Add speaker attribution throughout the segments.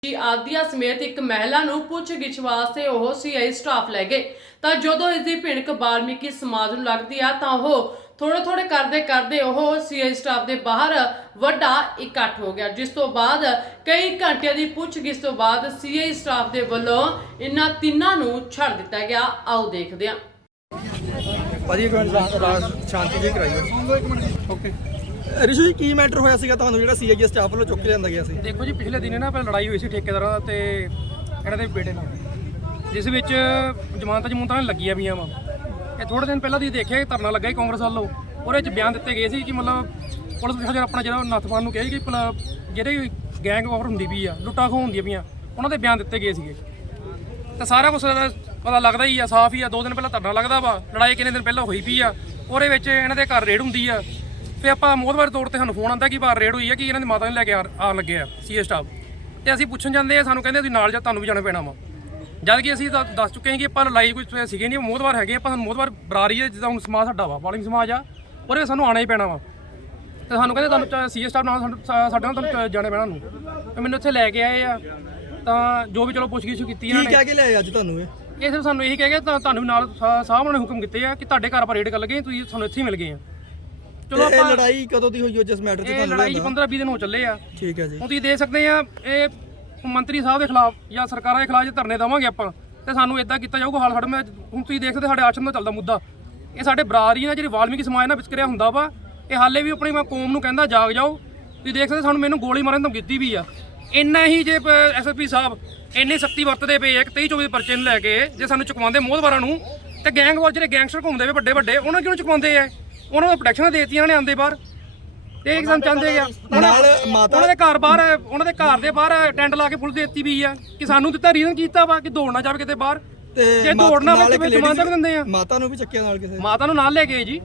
Speaker 1: ਜੀ ਆਦਿਆ ਸਮੇਤ ਇੱਕ ਮਹਿਲਾ ਨੂੰ ਪੁੱਛਗਿੱਛ ਵਾਸਤੇ ਉਹ ਸੀਆਈ ਸਟਾਫ ਲੈ ਗਏ ਤਾਂ ਜਦੋਂ ਇਸ ਦੀ ਭਿਣਕ ਵਾਲਮੀਕੀ ਸਮਾਜ ਨੂੰ ਲੱਗਦੀ ਆ ਤਾਂ ਉਹ ਥੋੜੇ ਕਰਦੇ ਉਹ ਸੀਆਈ ਸਟਾਫ ਦੇ ਬਾਹਰ ਵੱਡਾ ਇਕੱਠ ਹੋ ਗਿਆ, ਜਿਸ ਤੋਂ ਬਾਅਦ ਕਈ ਘੰਟਿਆਂ ਦੀ ਪੁੱਛਗਿੱਛ ਤੋਂ ਬਾਅਦ ਸੀਆਈ ਸਟਾਫ ਦੇ ਵੱਲੋਂ ਇਹਨਾਂ ਤਿੰਨਾਂ ਨੂੰ ਛੱਡ ਦਿੱਤਾ ਗਿਆ। ਆਓ ਦੇਖਦੇ ਹਾਂ।
Speaker 2: ਭਾਜੀ ਇੱਕ ਮਿੰਟ ਸ਼ਾਂਤੀ ਜੀ ਕਰਾਈਓ। ਓਕੇ ਰਿਸ਼ੂ ਜੀ, ਕੀ ਮੈਟਰ ਹੋਇਆ ਸੀਗਾ ਤੁਹਾਨੂੰ ਜਿਹੜਾ ਸੀਆਈਏ ਸਟਾਫ ਵੱਲੋਂ ਚੁੱਕ ਕੇ ਲਿਆਂਦਾ ਗਿਆ ਸੀ?
Speaker 3: ਦੇਖੋ ਜੀ, ਪਿਛਲੇ ਦਿਨੇ ਨਾ ਪਹਿਲਾਂ ਲੜਾਈ ਹੋਈ ਸੀ ਠੇਕੇਦਾਰਾਂ ਤੇ ਇਹਨਾਂ ਦੇ ਬੇਟੇ ਨਾਲ, ਜਿਸ ਵਿੱਚ ਜਮਾਨਤਾਂ ਨੇ ਲੱਗੀਆਂ ਪਈਆਂ ਵਾ। ਇਹ ਥੋੜੇ ਦਿਨ ਪਹਿਲਾਂ ਤੁਸੀਂ ਦੇਖਿਆ ਧਰਨਾ ਲੱਗਾ ਸੀ ਕਾਂਗਰਸ ਵੱਲੋਂ, ਉਹਦੇ ਵਿੱਚ ਬਿਆਨ ਦਿੱਤੇ ਗਏ ਸੀ ਕਿ ਮਤਲਬ ਪੁਲਿਸ ਪ੍ਰਸ਼ਾਸਨ ਆਪਣਾ ਜਿਹੜਾ ਨੱਥਵਾਨ ਨੂੰ ਕਿਹਾ ਕਿ ਜਿਹੜੇ ਗੈਂਗ ਵਾਰ ਹੁੰਦੀ ਪਈ ਆ, ਲੁੱਟਾਂ ਖੋਹ ਹੁੰਦੀਆਂ ਪਈਆਂ, ਉਹਨਾਂ ਦੇ ਬਿਆਨ ਦਿੱਤੇ ਗਏ ਸੀਗੇ। ਤਾਂ ਸਾਰਾ ਕੁਝ ਪਤਾ ਲੱਗਦਾ ਹੀ ਆ, ਸਾਫ਼ ਹੀ ਆ। 2 ਦਿਨ ਪਹਿਲਾਂ ਧਰਨਾ ਲੱਗਦਾ ਵਾ, ਲੜਾਈ ਕਿੰਨੇ ਦਿਨ ਪਹਿਲਾਂ ਹੋਈ ਪਈ ਆ, ਉਹਦੇ ਵਿੱਚ ਇਹਨਾਂ ਦੇ ਘਰ ਰੇਡ ਹੁੰਦੀ ਆ। ਫਿਰ ਆਪਾਂ ਮੋਹਤਵਾਰ ਤੌਰ ਤੇ ਸਾਨੂੰ ਫੋਨ ਆਉਂਦਾ ਕਿ ਬਾਹਰ ਰੇਡ ਹੋਈ ਹੈ ਕਿ ਇਹਨਾਂ ਦੀ ਮਾਤਾ ਨੂੰ ਲੈ ਕੇ ਆਉਣ ਲੱਗੇ ਆ ਸੀਏ ਸਟਾਫ, ਤੇ ਅਸੀਂ ਪੁੱਛਣ ਜਾਂਦੇ ਆ, ਸਾਨੂੰ ਕਹਿੰਦੇ ਤੁਸੀਂ ਨਾਲ ਜਾ, ਤੁਹਾਨੂੰ ਵੀ ਜਾਣਾ ਪੈਣਾ ਵਾ। ਜਦ ਕਿ ਅਸੀਂ ਦੱਸ ਚੁੱਕੇ ਹਾਂ ਕਿ ਆਪਾਂ ਲੜਾਈ ਕੋਈ ਸੀਗੇ ਨਹੀਂ, ਮੋਹਤਵਾਰ ਹੈਗੇ ਆਪਾਂ, ਸਾਨੂੰ ਮੋਹਤਵਾਰ ਬਰਾਰੀ ਹੈ, ਜਿੱਦਾਂ ਹੁਣ ਸਮਾਜ ਸਾਡਾ ਵਾ ਵਾਲਿੰਗ ਸਮਾਜ ਆ, ਉਹਦੇ ਸਾਨੂੰ ਆਉਣਾ ਹੀ ਪੈਣਾ ਵਾ। ਤੇ ਸਾਨੂੰ ਕਹਿੰਦੇ ਤੁਹਾਨੂੰ ਸੀਏ ਸਟਾਫ ਨਾਲ ਸਾਡੇ ਨਾਲ ਤੁਹਾਨੂੰ ਜਾਣਾ ਪੈਣਾ ਨੂੰ। ਮੈਨੂੰ ਇੱਥੇ ਲੈ ਕੇ ਆਏ ਆ, ਤਾਂ ਜੋ ਵੀ ਚਲੋ ਪੁੱਛਗਿੱਛ ਕੀਤੀ ਇਹਨਾਂ ਨੇ।
Speaker 2: ਕੀ ਕਹਿ ਕੇ ਲਿਆਏ ਅੱਜ ਤੁਹਾਨੂੰ
Speaker 3: ਇਹ ਸਿਰਫ ਸਾਨੂੰ ਇਹੀ ਕਹਿ ਕੇ ਤੁਹਾਨੂੰ ਵੀ ਨਾਲ ਸਾਹਿਬ ਨੇ ਹੁਕਮ ਕੀਤੇ ਆ ਕਿ ਤੁਹਾਡੇ ਘਰ ਆਪਾਂ ਰੇਡ ਕਰ ਲੱਗੇ, ਤੁਸੀਂ ਸਾਨੂੰ ਇੱਥੇ ਹੀ ਮਿਲ ਗਏ ਆ। ਚਲੋ
Speaker 2: ਇਹ ਲੜਾਈ ਕਦੋਂ ਦੀ ਹੋਈ ਹੋ ਜਿਸ ਮੈਟਰ 'ਚ ਤੁਹਾਨੂੰ
Speaker 3: ਲੜਾਈ 15-20 ਦਿਨ ਹੋ ਚੱਲੇ ਆ।
Speaker 2: ਠੀਕ ਹੈ ਜੀ। ਹੁਣ
Speaker 3: ਤੁਸੀਂ ਦੇਖ ਸਕਦੇ ਆ, ਇਹ ਮੰਤਰੀ ਸਾਹਿਬ ਦੇ ਖਿਲਾਫ ਜਾਂ ਸਰਕਾਰਾਂ ਦੇ ਖਿਲਾਫ ਜੇ ਧਰਨੇ ਦੇਵਾਂਗੇ ਆਪਾਂ, ਤੇ ਸਾਨੂੰ ਇਦਾਂ ਕੀਤਾ ਜਾਊਗਾ। ਹਾਲ ਸਾਡੇ ਮੈਂ ਹੁਣ ਤੁਸੀਂ ਦੇਖ ਸਕਦੇ ਸਾਡੇ ਆਸ਼ਰਮ ਦਾ ਚੱਲਦਾ ਮੁੱਦਾ, ਇਹ ਸਾਡੇ ਬਰਾਦਰੀ ਨਾਲ ਜਿਹੜੀ ਵਾਲਮੀਕੀ ਸਮਾਜ ਨਾਲ ਵਿਚਕਰਿਆ ਹੁੰਦਾ ਵਾ, ਇਹ ਹਾਲੇ ਵੀ ਆਪਣੀ ਕੌਮ ਨੂੰ ਕਹਿੰਦਾ ਜਾਗ ਜਾਓ। ਤੁਸੀਂ ਦੇਖ ਸਕਦੇ ਸਾਨੂੰ ਮੈਨੂੰ ਗੋਲੀ ਮਾਰਨ ਤੋਂ ਕੀਤੀ ਵੀ ਆ। ਇੰਨਾ ਹੀ ਜੇ ਐਸਐਸਪੀ ਸਾਹਿਬ ਇੰਨੀ ਸਖਤੀ ਵਰਤਦੇ ਪਏ ਆ 23-24 ਪਰਚੇ ਨੂੰ ਲੈ ਕੇ, ਜੇ ਸਾਨੂੰ ਚੁਕਵਾਉਂਦੇ ਮੋਹਤਵਾਰਾਂ ਨੂੰ, ਤੇ ਗੈਂਗਵਾਰ ਜਿਹੜੇ ਗੈਂਗਸਟਰ ਘੁੰਮਦੇ ਵੇ ਵੱਡੇ ਉਹਨਾਂ ਕਿਉਂ ਚੁਕਵਾਉਂਦੇ ਆ? ਉਹਨਾਂ ਨੂੰ ਪ੍ਰੋਟੈਕਸ਼ਨ ਦੇਤੀਆਂ ਨੇ ਆਂਦੇ ਬਾਹਰ, ਤੇ ਇੱਕ ਸਾਨੂੰ ਚਾਹੁੰਦੇ ਆ ਉਹਨਾਂ ਦੇ ਘਰ ਬਾਹਰ, ਉਹਨਾਂ ਦੇ ਘਰ ਦੇ ਬਾਹਰ ਟੈਂਟ ਲਾ ਕੇ ਪੁਲਿਸ ਦੇਤੀ ਵੀ ਆ ਕਿ ਸਾਨੂੰ ਦਿੱਤਾ ਰੀਜ਼ਨ ਕੀਤਾ ਵਾ ਕਿ ਦੌੜਨਾ ਜਾਵੇ ਕਿਤੇ ਬਾਹਰ, ਜੇ ਦੌੜਨਾ ਵਾ ਕਿਵੇਂ ਜਮਾਨਤ ਦਿੰਦੇ ਆ।
Speaker 2: ਮਾਤਾ ਨੂੰ ਵੀ ਚੱਕਿਆ ਨਾਲ ਕਿਸੇ?
Speaker 3: ਮਾਤਾ ਨੂੰ ਨਾਲ ਲੈ ਗਏ ਜੀ।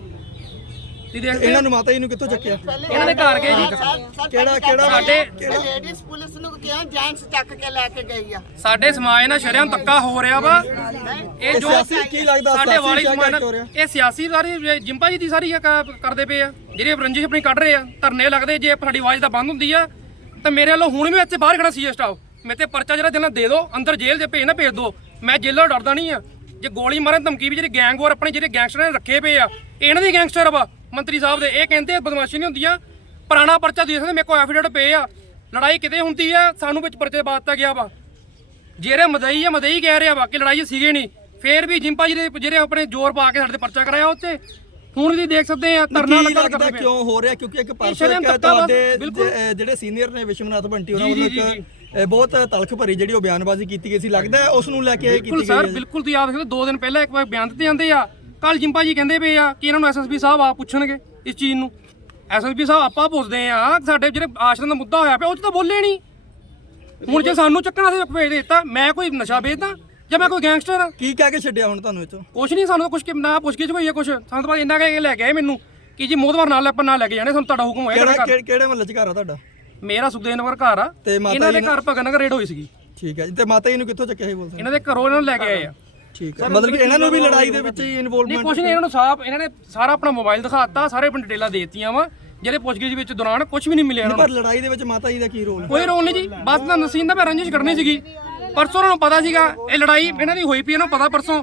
Speaker 2: ਇਹਨਾਂ ਨੂੰ ਮਾਤਾ ਜੀ ਨੂੰ ਕਿੱਥੋਂ ਚੱਕਿਆ?
Speaker 3: ਇਹਨਾਂ ਦੇ ਘਰ ਗਏ ਜੀ।
Speaker 2: ਕਿਹੜਾ
Speaker 3: ਸਾਡੇ
Speaker 4: ਲੇਡੀਜ਼ ਪੁਲਿਸ ਨੂੰ ਕਿਹਾ ਜੈਂਟਸ ਚੱਕ ਕੇ ਲੈ ਕੇ ਗਈ ਆ।
Speaker 3: ਸਾਡੇ ਸਮਾਜ ਨਾਲ ਸ਼ਰਮ ਧੱਕਾ ਹੋ ਰਿਹਾ ਵਾ। ਇਹ ਜੋ
Speaker 2: ਕੀ ਲੱਗਦਾ
Speaker 3: ਸਾਡੇ ਵਾਲੀ ਸਮਾਜ, ਇਹ ਸਿਆਸੀ ਸਾਰੀ ਜਿੰਪਾ ਜੀ ਦੀ ਸਾਰੀ ਕਰਦੇ ਪਏ ਆ, ਜਿਹੜੇ ਰੰਜਿਸ਼ ਆਪਣੀ ਕੱਢ ਰਹੇ ਆ। ਧਰਨੇ ਲੱਗਦੇ, ਜੇ ਸਾਡੀ ਆਵਾਜ਼ ਤਾਂ ਬੰਦ ਹੁੰਦੀ ਆ ਤਾਂ ਮੇਰੇ ਵੱਲੋਂ ਹੁਣ ਵੀ ਇੱਥੇ ਬਾਹਰ ਖੜਾ ਸੀ ਸਟਾਫ, ਮੇਰੇ ਤੇ ਪਰਚਾ ਜਿਹੜਾ ਦੇਣਾ ਦੇ ਦਿਓ, ਅੰਦਰ ਜੇਲ੍ਹ ਦੇ ਭੇਜ ਦਿਓ। ਮੈਂ ਜੇਲ੍ਹੋਂ ਡਰਦਾ ਨਹੀਂ ਆ। ਜੇ ਗੋਲੀ ਮਾਰਨ ਧਮਕੀ ਵੀ ਜਿਹੜੇ ਗੈਂਗ ਵਾਰ ਆਪਣੇ ਜਿਹੜੇ ਗੈਂਗਸਟਰ ਨੇ ਰੱਖੇ ਪਏ ਆ, ਇਹਨਾਂ ਦੀ ਗੈਂਗਸਟਰ ਵਾ ਮੰਤਰੀ ਸਾਹਿਬ ਦੇ। ਇਹ ਕਹਿੰਦੇ ਬਦਮਾਸ਼ੀ ਨਹੀਂ ਹੁੰਦੀਆਂ, ਪੁਰਾਣਾ ਪਰਚਾ ਦੇ ਸਕਦੇ, ਮੇਰੇ ਕੋਲ ਐਫੀਡੇਵਿਟ ਪਏ ਆ। ਲੜਾਈ ਕਿਤੇ ਹੁੰਦੀ ਆ, ਸਾਨੂੰ ਵਿੱਚ ਪਰਚੇ ਪਾ ਦਿੱਤਾ ਗਿਆ ਵਾ। ਜਿਹੜੇ ਮਦਈ ਆ, ਮਦਈ ਕਹਿ ਰਿਹਾ ਵਾ ਕਿ ਲੜਾਈ ਸੀਗੇ ਨਹੀਂ, ਫੇਰ ਵੀ ਜਿੰਪਾ ਜੀ ਦੇ ਜਿਹੜੇ ਆਪਣੇ ਜ਼ੋਰ ਪਾ ਕੇ ਸਾਡੇ ਤੇ ਪਰਚਾ ਕਰਾਇਆ ਉੱਤੇ। ਹੁਣ ਵੀ ਦੇਖ ਸਕਦੇ ਆ ਧਰਨਾ
Speaker 2: ਲੱਗਦਾ ਕਿਉਂ ਹੋ ਰਿਹਾ? ਕਿਉਂਕਿ ਇੱਕ ਪਰਸੋਂ ਤੁਹਾਡੇ ਜਿਹੜੇ ਸੀਨੀਅਰ ਨੇ ਵਿਸ਼ਵਨਾਥ ਬੰਟੀ, ਉਹਨਾਂ ਵੱਲੋਂ ਇੱਕ ਬਹੁਤ ਤਲਖ ਭਰੀ ਜਿਹੜੀ ਉਹ ਬਿਆਨਬਾਜ਼ੀ ਕੀਤੀ ਗਈ ਸੀ, ਲੱਗਦਾ ਉਸ ਨੂੰ ਲੈ ਕੇ ਕੀਤੀ ਗਈ ਹੈ?
Speaker 3: ਸਰ ਬਿਲਕੁਲ, ਤੁਸੀਂ ਆਪ ਦੇਖੋ 2 ਦਿਨ ਪਹਿਲਾਂ ਇੱਕ ਵਾਰ ਬਿਆਨ ਦਿੱਤੇ ਜਾਂਦੇ ਆ। ਕੱਲ ਜਿੰਪਾ ਜੀ ਕਹਿੰਦੇ ਪਏ ਆ ਕਿ ਇਹਨਾਂ ਨੂੰ ਐਸਐਸਪੀ ਸਾਹਿਬ ਆ ਪੁੱਛਣਗੇ ਇਸ ਚੀਜ਼ ਨੂੰ। ਐਸਐਸਪੀ ਸਾਹਿਬ ਆਪਾਂ ਪੁੱਛਦੇ ਆ, ਸਾਡੇ ਜਿਹੜੇ ਆਸ਼ਰਮ ਦਾ ਮੁੱਦਾ ਹੋਇਆ ਪਿਆ ਉਹ 'ਚ ਤਾਂ ਬੋਲੇ ਨਹੀਂ। ਹੁਣ ਜੇ ਸਾਨੂੰ ਚੱਕਣਾ ਸੀ ਭੇਜ ਦਿੱਤਾ, ਮੈਂ ਕੋਈ ਨਸ਼ਾ ਵੇਚਦਾ ਜਾਂ ਮੈਂ ਕੋਈ ਗੈਂਗਸਟਰ ਆ?
Speaker 2: ਕੀ ਕਹਿ ਕੇ ਛੱਡਿਆ ਹੁਣ ਤੁਹਾਨੂੰ ਇੱਥੋਂ?
Speaker 3: ਕੁਛ ਨਹੀਂ, ਸਾਨੂੰ ਕੁਛ ਨਾ ਪੁੱਛ ਕੇ ਹੋਈ ਹੈ ਕੁਛ। ਸਾਨੂੰ ਤਾਂ ਇੰਨਾ ਕਹਿ ਕੇ ਲੈ ਕੇ ਆਏ ਮੈਨੂੰ ਕਿ ਜੀ ਮੋਹਤਵਾਰ ਨਾਲ ਆਪਾਂ ਨਾਲ ਲੈ ਕੇ ਜਾਣੇ, ਸਾਨੂੰ ਤੁਹਾਡਾ ਹੁਕਮ ਹੋਇਆ।
Speaker 2: ਕਿਹੜੇ ਮਹੱਲੇ 'ਚ ਘਰ ਆ ਤੁਹਾਡਾ?
Speaker 3: ਮੇਰਾ ਸੁਖਦੇਵ ਨਗਰ ਘਰ ਆ, ਇਹਨਾਂ ਦੇ ਘਰ ਭਗਤ ਨਗਰ ਰੇਡ ਹੋਈ ਸੀਗੀ।
Speaker 2: ਠੀਕ ਹੈ ਜੀ। ਤੇ ਮਾਤਾ ਜੀ ਨੂੰ ਕਿੱਥੋਂ ਚੱਕਿਆ ਸੀ ਬੋਲਦੇ?
Speaker 3: ਇਹਨਾਂ ਦੇ ਘਰੋਂ ਇਹਨਾਂ ਨੂੰ ਲੈ ਕੇ ਆਏ ਆ।
Speaker 2: ਠੀਕ ਹੈ, ਮਤਲਬ ਕਿ ਇਹਨਾਂ ਨੂੰ ਵੀ ਲੜਾਈ ਦੇ ਵਿੱਚ ਹੀ ਇਨਵੋਲਵਮੈਂਟ?
Speaker 3: ਨਹੀਂ ਕੁਛ ਨਹੀਂ, ਇਹਨਾਂ ਨੂੰ ਇਹਨਾਂ ਨੇ ਸਾਰਾ ਆਪਣਾ ਮੋਬਾਈਲ ਦਿਖਾਤਾ, ਸਾਰੇ ਪਿੰਡ ਡਿਟੇਲਾਂ ਦੇਤੀਆਂ ਵਾ। ਜਿਹੜੇ ਪੁੱਛਗਿੱਛ ਵਿੱਚ ਦੌਰਾਨ ਕੁਝ ਵੀ ਨਹੀਂ ਮਿਲਿਆ ਇਹਨਾਂ ਨੂੰ।
Speaker 2: ਪਰ ਲੜਾਈ ਦੇ ਵਿੱਚ ਮਾਤਾ ਜੀ ਦਾ ਕੀ ਰੋਲ?
Speaker 3: ਕੋਈ ਰੋਲ ਨਹੀਂ ਜੀ, ਬਸ ਤਾਂ ਨਸੀਨ ਦਾ ਮੈਂ ਰੰਜਿਸ਼ ਕਰਨੀ ਸੀਗੀ। ਪਰਸੋਂ ਉਹਨਾਂ ਨੂੰ ਪਤਾ ਸੀਗਾ ਇਹ ਲੜਾਈ ਇਹਨਾਂ ਦੀ ਹੋਈ ਪਈ, ਇਹਨਾਂ ਨੂੰ ਪਤਾ ਪਰਸੋਂ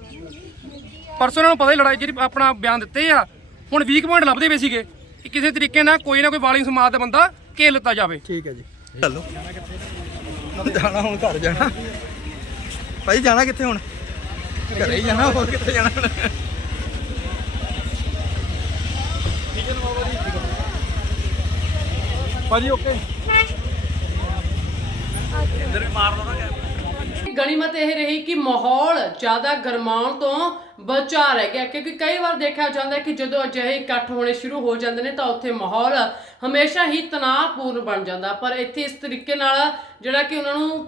Speaker 3: ਇਹਨਾਂ ਨੂੰ ਪਤਾ ਹੀ ਲੜਾਈ ਜਿਹੜੀ ਆਪਣਾ ਬਿਆਨ ਦਿੱਤੇ ਆ। ਹੁਣ ਵੀਕ ਪੁਆਇੰਟ ਲੱਭਦੇ ਪਏ ਸੀਗੇ ਕਿ ਕਿਸੇ ਤਰੀਕੇ ਨਾਲ ਕੋਈ ਨਾ ਕੋਈ ਵਾਲਿੰਗ ਸਮਾਜ ਦਾ ਬੰਦਾ ਘੇਰ ਲਿੱਤਾ ਜਾਵੇ।
Speaker 2: ਠੀਕ ਹੈ ਜੀ। ਚਲੋ ਜਾਣਾ, ਹੁਣ ਘਰ ਜਾਣਾ ਭਾਈ। ਜਾਣਾ ਕਿੱਥੇ ਹੁਣ? ਘਰੇ ਹੀ ਜਾਣਾ, ਹੋਰ ਕਿੱਥੇ ਜਾਣਾ? ਭਾਜੀ ਓਕੇ।
Speaker 1: ਇੰਦਰ ਵੀ ਮਾਰ ਦੋ ਨਾ। ਗਣੀਮਤ ਇਹ ਰਹੀ ਕਿ ਮਾਹੌਲ ਜ਼ਿਆਦਾ ਗਰਮਾਉਣ ਤੋਂ ਬਚਾ ਰਹਿ ਗਿਆ, ਕਿਉਂਕਿ ਕਈ ਵਾਰ ਦੇਖਿਆ ਜਾਂਦਾ ਕਿ ਜਦੋਂ ਅਜਿਹੇ ਇਕੱਠ ਹੋਣੇ ਸ਼ੁਰੂ ਹੋ ਜਾਂਦੇ ਨੇ ਤਾਂ ਉੱਥੇ ਮਾਹੌਲ ਹਮੇਸ਼ਾ ਹੀ ਤਣਾਅਪੂਰਨ ਬਣ ਜਾਂਦਾ। ਪਰ ਇੱਥੇ ਇਸ ਤਰੀਕੇ ਨਾਲ ਜਿਹੜਾ ਕਿ ਉਹਨਾਂ ਨੂੰ